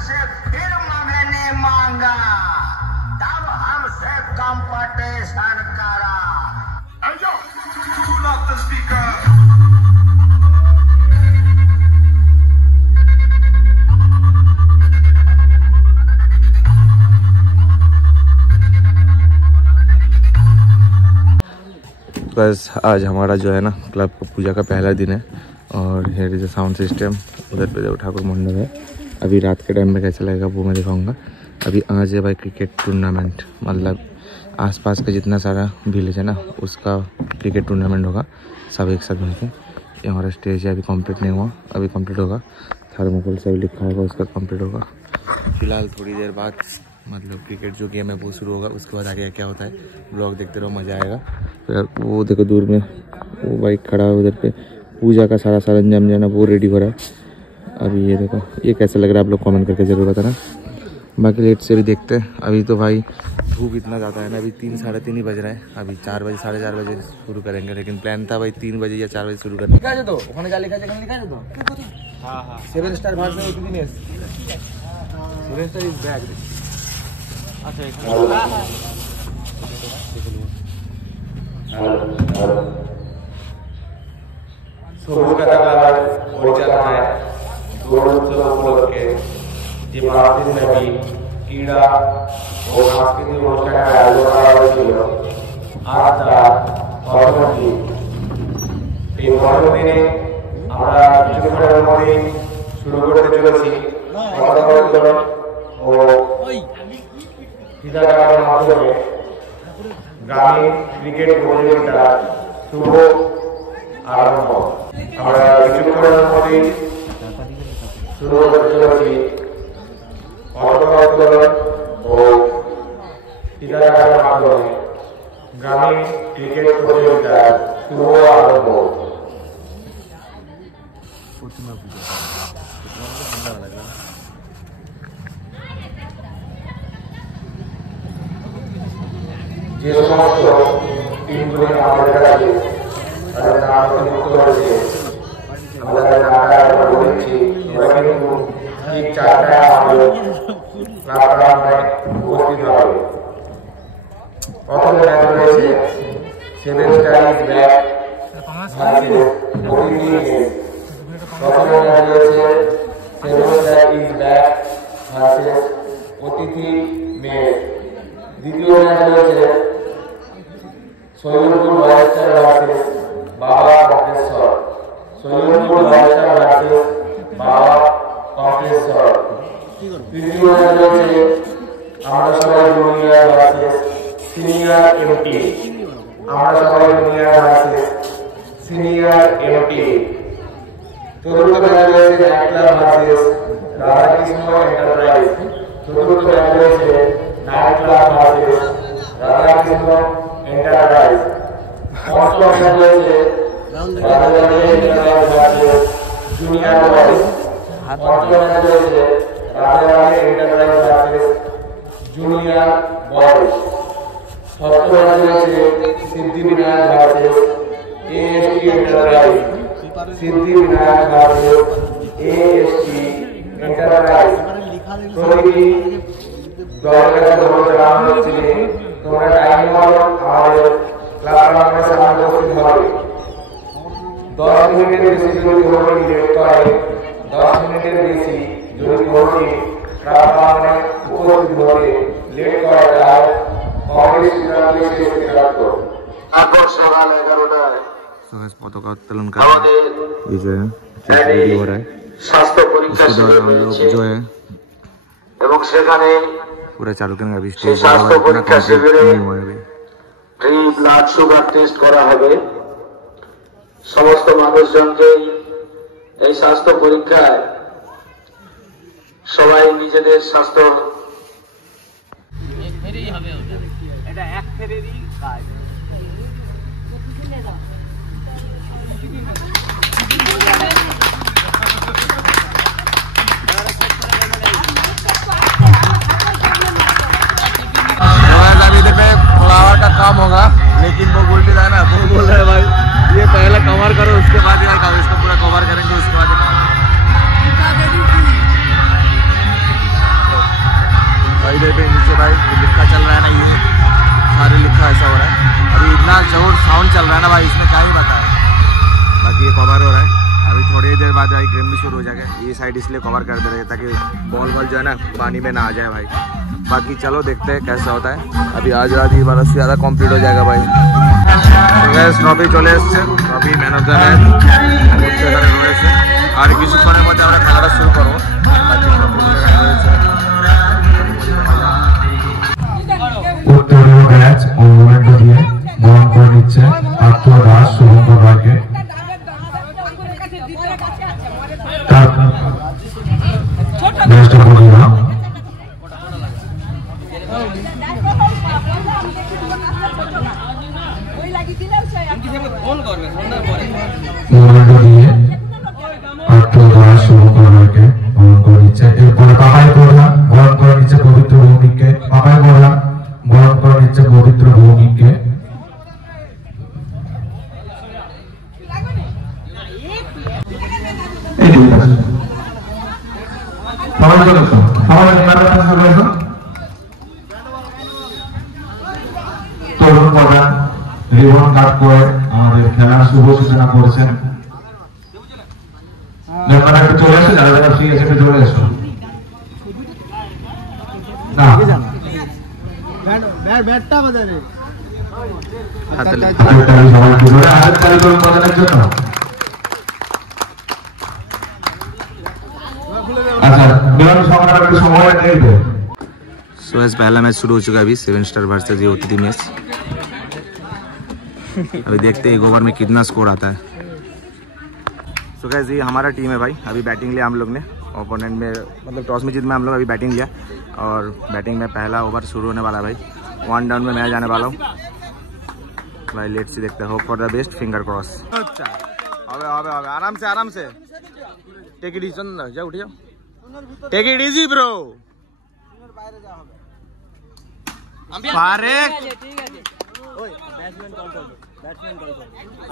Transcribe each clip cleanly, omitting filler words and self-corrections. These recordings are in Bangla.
हमसे फिर मैंने मांगा, तब हमसे कंपटीशन करा। Yo, pull up the speaker. बस आज हमारा जो है ना क्लब का पूजा का पहला दिन है और हेयर इज साउंड सिस्टम। उधर पे जो ठाकुर मंडप है, अभी रात के टाइम में कैसा लगेगा वो मैं दिखाऊंगा। अभी आज है भाई क्रिकेट टूर्नामेंट, मतलब आसपास का जितना सारा विलेज है ना उसका क्रिकेट टूर्नामेंट होगा, सब एक साथ मिलके। ये हमारा स्टेज है, अभी कंप्लीट नहीं हुआ, अभी कंप्लीट होगा। थर्मोकोल से लिखा होगा उसका कंप्लीट होगा। फिलहाल थोड़ी देर बाद मतलब क्रिकेट जो गेम है वो शुरू होगा, उसके बाद आगे क्या होता है ब्लॉग देखते रहो, मज़ा आएगा। फिर वो देखो दूर में वो बाइक खड़ा है, उधर पे पूजा का सारा सरंजाम जो है ना वो रेडी हो रहा है। अभी ये देखो, ये कैसा लग रहा है आप लोग कमेंट करके ज़रूर बताना। बाकी लेट से भी देखते हैं। अभी तो भाई धूप इतना ज़्यादा है ना, अभी 3 साढ़े 3 ही बज रहे हैं। अभी 4 बजे 4:30 बजे शुरू करेंगे, लेकिन प्लान था भाई 3 बजे या 4 बजे शुरू करने का। तो लिखा तो हाँ 7 स्टार भाषण क्रीड़ा ও সাংস্কৃতিক অনুষ্ঠানের আয়োজন করা হয়েছিল আজ তার 8ম দিন। এই 8ম দিনে আমরা কিছুক্ষণের মধ্যে শুরু করতে চলেছি পতাকা ও ক্রীড়ার মাধ্যমে গ্রামীণ ক্রিকেট প্রতিযোগিতা শুভ আরম্ভ। আমরা কিছুক্ষণের মধ্যে শুরু করতে চলেছি পতাকা উত্তোলন ও ক্রীড়ার মাধ্যমে গ্রামীণ ক্রিকেট প্রতিযোগিতার শুভ আরম্ভ। যে সমস্ত টিমগুলি আমাদের কাছে তাদের নাম নথিভুক্ত হয়েছে, আমরা তাদের নামটা বলেছি। এবার কিন্তু ঠিক 4টায় আমাদের উপস্থিত হবে। প্রথম ম্যাচ রয়েছে 7 স্টার ইজ ব্যাক ভার্সেস অতিথি মেস। প্রথম ম্যাচ রয়েছে 7 স্টার ইজ ব্যাক ভার্সেস অতিথি মেস। দ্বিতীয় ম্যাচ রয়েছে সৈয়দপুর বয়স্টার ভার্সেস বাবা কমপ্লেশ্বর। সৈয়দপুর বয়স্টার ভার্সেস বাবা কমপ্লেশ্বর। তৃতীয় ম্যাচ রয়েছে আমরা সবাই জুনিয়র ভার্সেস সিনিয়র এমটি। আমরা সবাই জুনিয়র ভার্সেস সিনিয়র এমটি। চতুর্থ ম্যাচ রয়েছে night club versus Radhakrishna enterprise. চতুর্থ ম্যাচ রয়েছে night club versus Radhakrishna enterprise. পঞ্চম ম্যাচ রয়েছে Radhakrishna enterprise versus junior boys. পঞ্চম ম্যাচ রয়েছে Radhakrishna enterprise versus junior boys. ষষ্ঠ ম্যাচ রয়েছে Siddhivinayak versus AST enterprise. Siddhivinayak versus AST enterprise. প্রতিটি দলের কাছে ধরে জানানো হচ্ছে যে তোমরা টাইম মতো আমাদের ক্লাব প্রাঙ্গণের সামনে উপস্থিত হবে। 10 মিনিটের বেশি যদি ধরে লেট করে, 10 মিনিটের বেশি যদি ধরে ক্লাব প্রাঙ্গণে উপস্থিত হবে লেট করে, তাহলে কংগ্রেস বিরোধী শেষ রাখতো। তারপর সকাল 11টায় पताका उत्तोलन का ये जो है रेडी हो रहा है। স্বাস্থ্য পরীক্ষা শিবির হয়েছে এবং সেখানে पूरा चालू करने का भी সেই স্বাস্থ্য পরীক্ষা শিবিরে ফ্রি ব্লাড সুগার টেস্ট করা হবে। সমস্ত মানুষজনকে এই স্বাস্থ্য পরীক্ষায় সবাই নিজেদের স্বাস্থ্য এটা এক ফেরেরই কাজ। फ्लावर का काम होगा, लेकिन वो उल्टी था ना, वो बोल रहे हैं भाई ये पहले कवर करो उसके बाद यार इसको पूरा कवर करेंगे उसके बाद। कैसा हो रहा है। अभी इतना जोर साउंड चल रहा है ना भाई, इसमें क्या ही बताया। बाकी ये कवर हो रहा है, अभी थोड़ी देर बाद भाई गेम भी शुरू हो जाएगा। ये साइड इसलिए कवर कर दे रहे हैं ताकि बॉल जो है ना पानी में ना आ जाए भाई। बाकी चलो देखते हैं कैसा होता है। अभी आज रात ही बरस ज़्यादा कंप्लीट हो जाएगा भाई। ट्रॉफी चले एसছে, trophy man of the match এখানে রয়েছে। আর কিছুক্ষণের মধ্যে আমরা খেলাটা শুরু করবো। উত্তরীয় ম্যাচ অনুমোদন দিয়ে বরণ করে নিচ্ছে আত্মা দাস শুভঙ্কর রায়কে। ম্যাচটা বললাম এরপরে পাপাই প্রধান বরণ করে নিচ্ছে পবিত্র ভৌমিককে। পাপাই প্রধান বরণ করে নিচ্ছে পবিত্র ভৌমিককে। তরুণ প্রধান রিবন কাট করে আমাদের খেলার শুভ সূচনা করেছেন। চলে আসে, যারা যারা ফ্রি আছে চলে এসো। पहला मैच शुरू हो चुका है अभी 7 स्टार वर्सेस ये होती थी मैच। अभी देखते हैं एक ओवर में कितना स्कोर आता है। सो गाइस ये हमारा टीम है भाई। अभी बैटिंग लिया हम लोग ने, ओपोनेंट में मतलब टॉस में जीत में हम लोग अभी बैटिंग लिया और बैटिंग में पहला ओवर शुरू होने वाला है भाई। 1 डाउन में मैं जाने वाला हूँ भाई। लेट्स सी, देखते हैं, hope for the best, finger cross. अच्छा आराम से टेक इट इजी, जाओ उठ जाओ, टेक इट इजी ब्रो।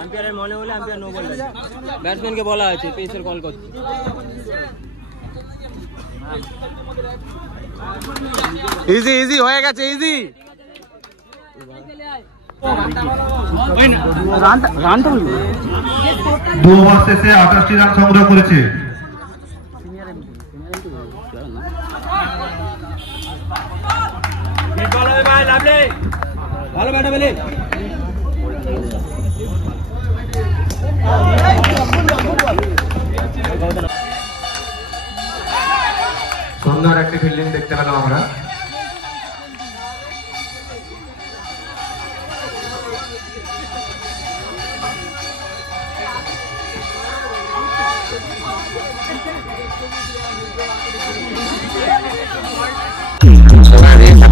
আম্পায়ারের মনে হলে আম্পায়ার নো বল দেবে, ব্যাটসম্যানকে বলা হয়েছে পেসার কল করতে। ইজি ইজি হয়ে গেছে, ইজি। রানটা 2 ওভার শেষে 28টি রান সংগ্রহ করেছে। ভালো ব্যাটা বলে সুন্দর একটি ফিল্ডিং দেখতে পেলাম আমরা।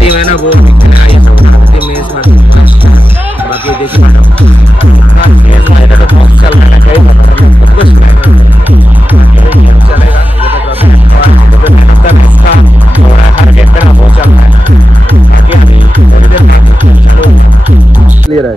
टीम है ना वो आई सब मैच बाकी देखिए चल रहा है कुछ चलेगा क्लियर है।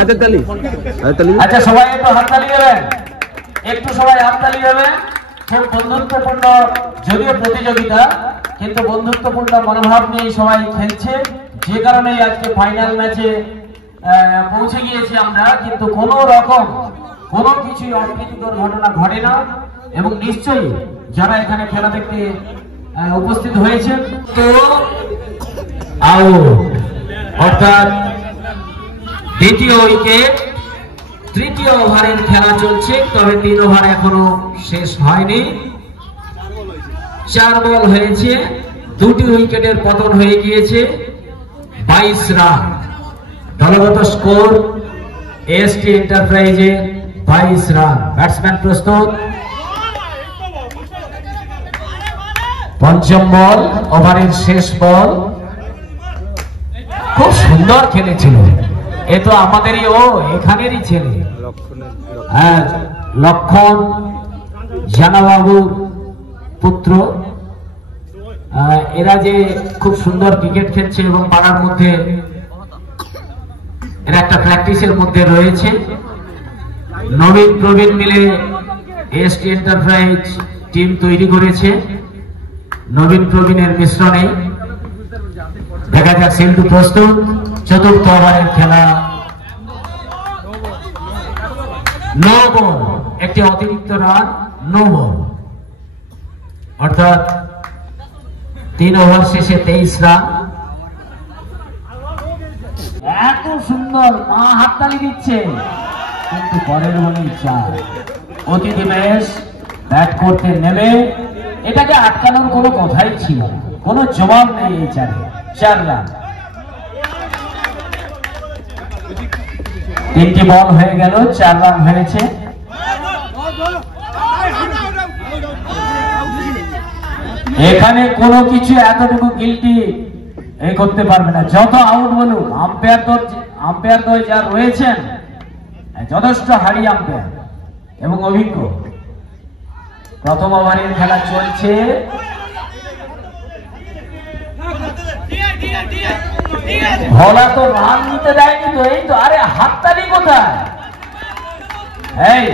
হাতের তালি, আচ্ছা সবাই একটু হাততালি দেবেন, একটু সবাই হাততালি দেবেন। খুব বন্ধুত্বপূর্ণ যদিও প্রতিযোগিতা, কিন্তু বন্ধুত্বপূর্ণ মনোভাব নিয়ে সবাই খেলছে, যে কারণে আজকে ফাইনাল ম্যাচে পৌঁছে গিয়েছি আমরা। কিন্তু কোনো রকম কোনো কিছুই অপ্রীতিকর ঘটনা ঘটে না এবং নিশ্চয়ই যারা এখানে খেলা দেখতে উপস্থিত হয়েছেন তো অর্থাৎ দ্বিতীয় উইকেট, তৃতীয় ওভারের খেলা চলছে, তবে 3 ওভার এখনো শেষ হয়নি। 4 বল হয়েছে, 2টি উইকেটের পতন হয়ে গিয়েছে, 22 রান। দলগত স্কোর এসটি এন্টারপ্রাইজে 22 রান। ব্যাটসম্যান প্রস্তুত, পঞ্চম বল, ওভারের শেষ বল। খুব সুন্দর খেলেছিল, এ তো আমাদেরই এখানেরই ছেলে। হ্যাঁ, লক্ষণ জানাবাবুর পুত্র। এরা যে খুব সুন্দর ক্রিকেট খেলছে এবং পাড়ার মধ্যে এরা একটা প্র্যাকটিসের মধ্যে রয়েছে। নবীন প্রবীণ মিলে এসটি এন্টারপ্রাইজ টিম তৈরি করেছে। নবীন প্রবীণের মিশ্রণে। দেখা যাক সিন্টু প্রস্তুত। চতুর্থ ওভারের খেলা, নো বল, একটি অতিরিক্ত রান, নো বল, অর্থাৎ 3 ওভার শেষে 23 রান। এত সুন্দর, মা হাততালি দিচ্ছে, কিন্তু পরের বলেই 4। অতিথি বেশ ব্যাট করতে নেমে এটাকে আটকানোর কোনো কথাই ছিল না, কোনো জবাব নেই এই 4 রান। 3টি বল হয়ে গেল, 4 রান হয়েছে। এখানে কোনো কিছু এতটুকু গিল্টি করতে পারবে না, যত আউট বলুক। আম্পায়ার দল যা রয়েছেন যথেষ্ট হাড়ি আম্পায়ার এবং অভিজ্ঞ। প্রথম ওভারের খেলা চলছে। ভোলা তো রান নিতে দেয়নি তো, এই তো। আরে হাততালি কোথায়? এই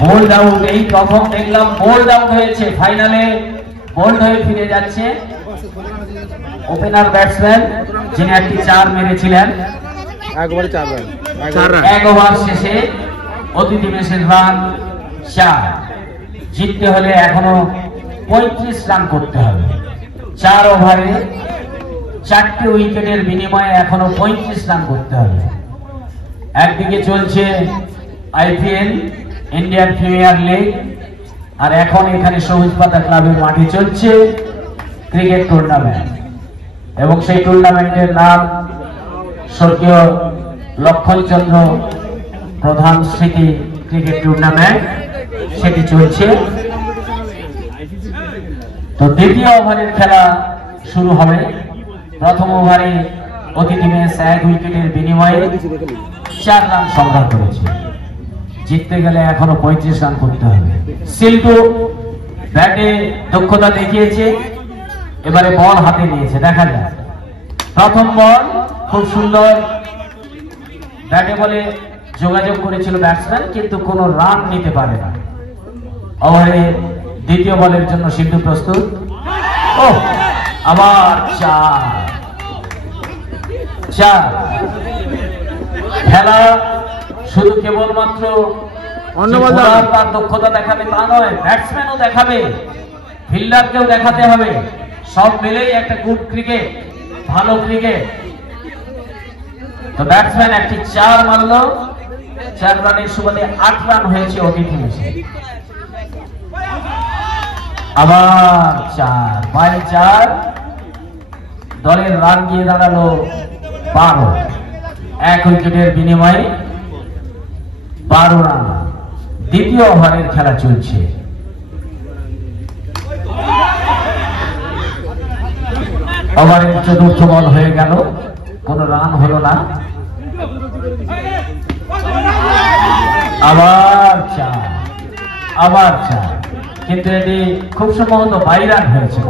বোল্ড আউট, এই প্রথম দেখলাম বোল্ড আউট হয়েছে। ফাইনালে বোল্ড হয়ে ফিরে যাচ্ছে ওপেনার ব্যাটসম্যান, যিনি একটি 4 মেরেছিলেন। 1 ওভার শেষে অতিথি মেসের রান 4। জিততে হলে এখনো 35 রান করতে হবে। 4 ওভারে 4টে উইকেটের বিনিময়ে এখনো 35 রান করতে হবে। একদিকে চলছে IPL, ইন্ডিয়ান প্রিমিয়ার লিগ, আর এখন এখানে সবুজ পাতা ক্লাবের মাঠে চলছে ক্রিকেট টুর্নামেন্ট। এবং সেই টুর্নামেন্টের নাম স্বর্গীয় লক্ষণচন্দ্র প্রধান স্মৃতি ক্রিকেট টুর্নামেন্ট, সেটি চলছে। তো দ্বিতীয় ওভারের খেলা শুরু হবে। প্রথম ওভারে অতিথি ম্যাচ 1 উইকেটের বিনিময়ে 4 রান সংগ্রহ করেছে। জিততে গেলে এখনো 35 রান করতে হবে। সিল্টু ব্যাটে দক্ষতা দেখিয়েছে, এবারে বল হাতে নিয়েছে। দেখা যায় প্রথম বল খুব সুন্দর ব্যাটে বলে যোগাযোগ করেছিল ব্যাটসম্যান, কিন্তু কোনো রান নিতে পারে না। ওভারে দ্বিতীয় বলের জন্য সিল্টু প্রস্তুত। ও আবার 4। খেলা শুধু কেবলমাত্র তার দক্ষতা দেখাবে তা নয়, ব্যাটসম্যানও দেখাবে, ফিল্ডারকেও দেখাতে হবে। সব মিলেই একটা গুড ক্রিকেট, ভালো ক্রিকেট। তো ব্যাটসম্যান একটি 4 মারল। 4 রানের সুবাদে 8 রান হয়েছে অতিথি মেসে। আবার 4 দলের রান গিয়ে দাঁড়ালো 12। 1 উইকেটের বিনিময়ে 12 রান। দ্বিতীয় ওভারের খেলা চলছে। ওভারের চতুর্থ বল হয়ে গেল, কোনো রান হলো না। আবার 4, কিন্তু এটি খুব সম্ভবত 22 রান হয়েছে।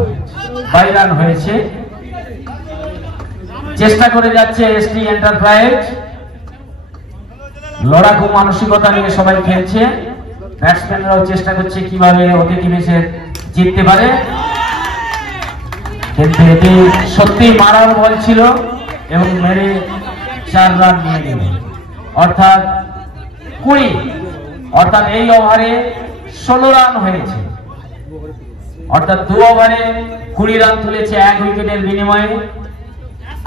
22 রান হয়েছে। চেষ্টা করে যাচ্ছে এসটি এন্টারপ্রাইজ, লড়াকু মানসিকতা নিয়ে সবাই খেলছে। ব্যাটসম্যানরাও চেষ্টা করছে কিভাবে অতিথি ম্যাচে জিততে পারে, কিন্তু এটি সত্যি মারার বল ছিল এবং মেরে 4 রান নিয়ে গেল, অর্থাৎ 20। অর্থাৎ এই ওভারে 16 রান হয়েছে, অর্থাৎ 2 ওভারে 20 রান তুলেছে 1 উইকেটের বিনিময়ে।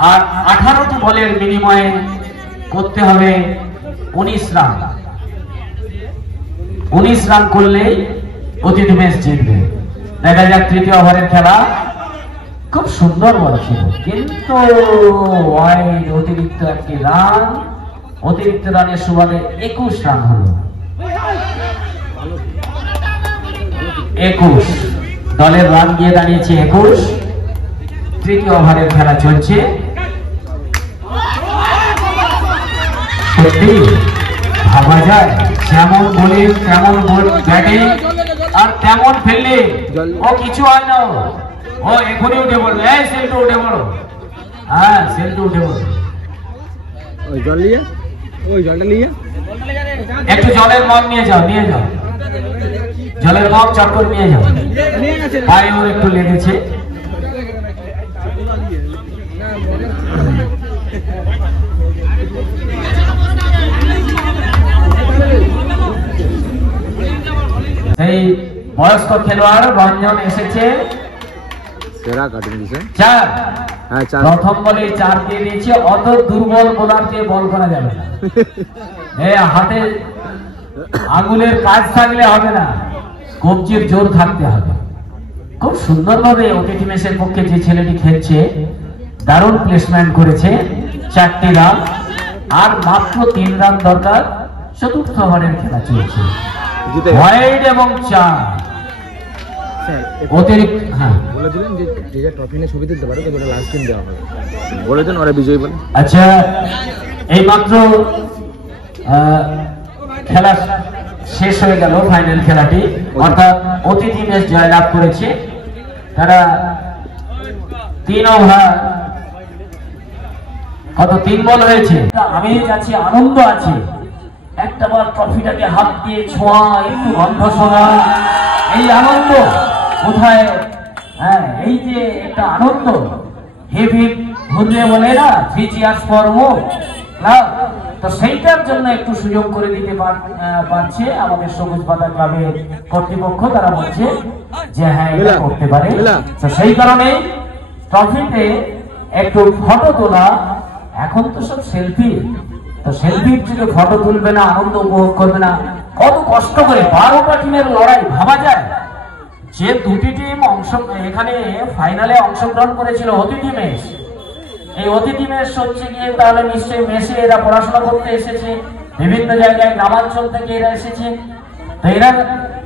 আর 18টি বলের বিনিময়ে করতে হবে 19 রান। 19 রান করলে অতিথি ম্যাচ জিতবে। দেখা যাক তৃতীয় ওভারের খেলা। খুব সুন্দর বল ছিল, কিন্তু অতিরিক্ত একটি রান। অতিরিক্ত রানের সুবাদে 21 রান হলো। 21 দলের রান গিয়ে দাঁড়িয়েছে 21। তৃতীয় ওভারের খেলা চলছে। সত্যি ভাবা যায়, যেমন বলে তেমন ব্যাটিং আর তেমন ফিল্ডিং, ও কিছু হয় না। ও এখনই উঠে পড়বে। এই সেল্টু উঠে পড়ো। হ্যাঁ সেল্টু উঠে পড়ো। জলটা নিয়ে একটু জলের মগ নিয়ে যাও, নিয়ে যাও। জলের মগ চক্কর নিয়ে যাও, পায়েও একটু লেগেছে। এই বয়স্ক খেলোয়াড় রঞ্জন এসেছে সেরা কাটিং দিছে 4। হ্যাঁ 4 প্রথম বলে 4 দিয়ে দিয়েছে। অত দুর্বল বোলারকে বল করা যাবে না, হাতে আঙুলের কাজ থাকলে হবে না, কবজির জোর থাকতে হবে। খুব সুন্দরভাবে ওটিটি ম্যাচের পক্ষে যে ছেলেটি খেলছে দারুণ প্লেসমেন্ট করেছে। 4টি রান, আর মাত্র 3 রান দরকার। চতুর্থ ওভারের খেলা চলছে, ওয়াইড এবং 4 অতিরিক্ত। হ্যাঁ বলে দিলেন যে যে ট্রফি নিয়ে ছবি তুলতে পারে, কিন্তু ওটা লাস্ট দিন দেওয়া হবে বলেছেন, ওরা বিজয়ী বলে। আচ্ছা, এই মাত্র খেলা শেষ হয়ে গেল, ফাইনাল খেলাটি, অর্থাৎ অতিথি ম্যাচ জয়লাভ করেছে তারা। 3 ওভার কত 3 বল হয়েছে। আমি যাচ্ছি, আনন্দ আছে। একটা বার ট্রফিটাকে হাত দিয়ে ছোঁয়া, একটু গন্ধ শোনা, এই আনন্দ কোথায়? হ্যাঁ, এই যে একটা আনন্দ, হেভি ঘুরলে বলে না 3 cheers for more, তো সেইটার জন্য একটু সুযোগ করে দিতে পারছে আমাদের সবুজ পাতা ক্লাবের কর্তৃপক্ষ। তারা বলছে যে হ্যাঁ এটা করতে পারে, তো সেই কারণে ট্রফিতে একটু ফটো তোলা। এখন তো সব সেলফি, তো সেলফির যদি ফটো তুলবে না, আনন্দ উপভোগ করবে না, কত কষ্ট করে 12টা টিমের লড়াই ভাবা যায়। যে 2টি টিম এখানে ফাইনালে অংশগ্রহণ করেছিল অতিথি ম্যাচ, এই অতিথি ম্যাচ হচ্ছে গিয়ে তাহলে নিশ্চয়ই মেসে এরা পড়াশোনা করতে এসেছে, বিভিন্ন জায়গায় গ্রামাঞ্চল থেকে এরা এসেছে, তো এরা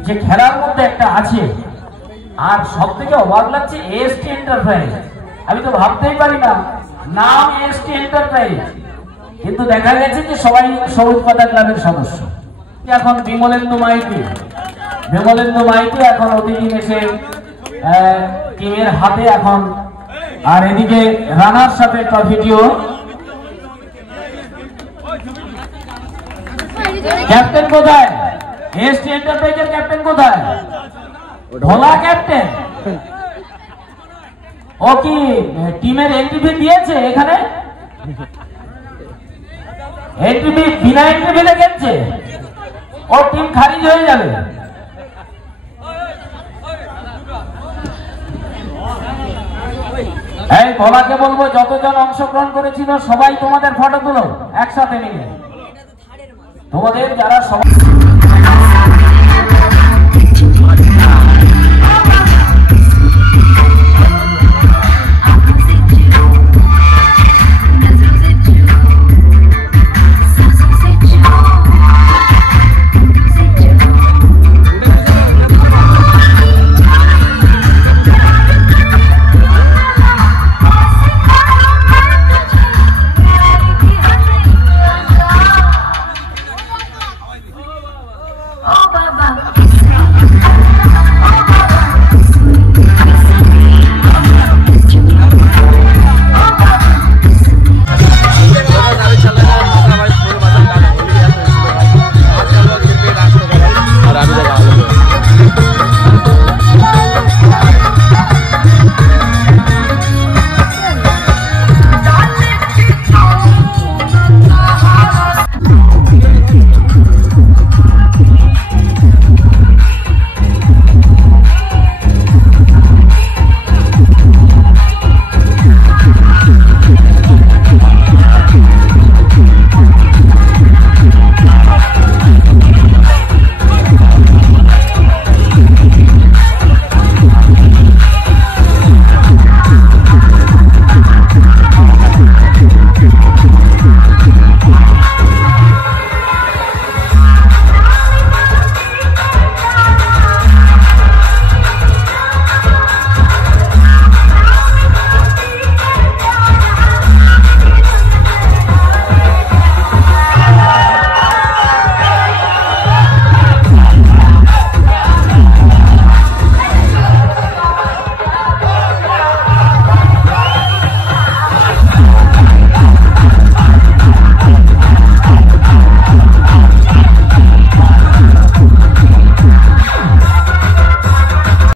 যে খেলার মধ্যে একটা আছে। আর সব থেকে অবাক লাগছে এএসটি এন্টারপ্রাইজ, আমি তো ভাবতেই পারি না নাম এএসটি এন্টারপ্রাইজ, কিন্তু দেখা গেছে যে সবাই সবুজ পাতা ক্লাবের সদস্য। এখন বিমলেন্দু মাইতি এখন অতিথি ম্যাচে টিমের হাতে এখন। আর এদিকে রানার সাথে ট্রফিটিও। ক্যাপ্টেন কোথায়? এএসটি এন্টারপ্রাইজের ক্যাপ্টেন কোথায়? ভোলা ক্যাপ্টেন। ও কি টিমের এন্ট্রি দিয়েছে? এখানে এন্ট্রি বিনা এন্ট্রি খেলছে, ও টিম খারিজ হয়ে যাবে। এই ভোলাকে বলবো যতজন অংশগ্রহণ করেছিল সবাই তোমাদের ফটো তুলো একসাথে মিলে, তোমাদের যারা সবাই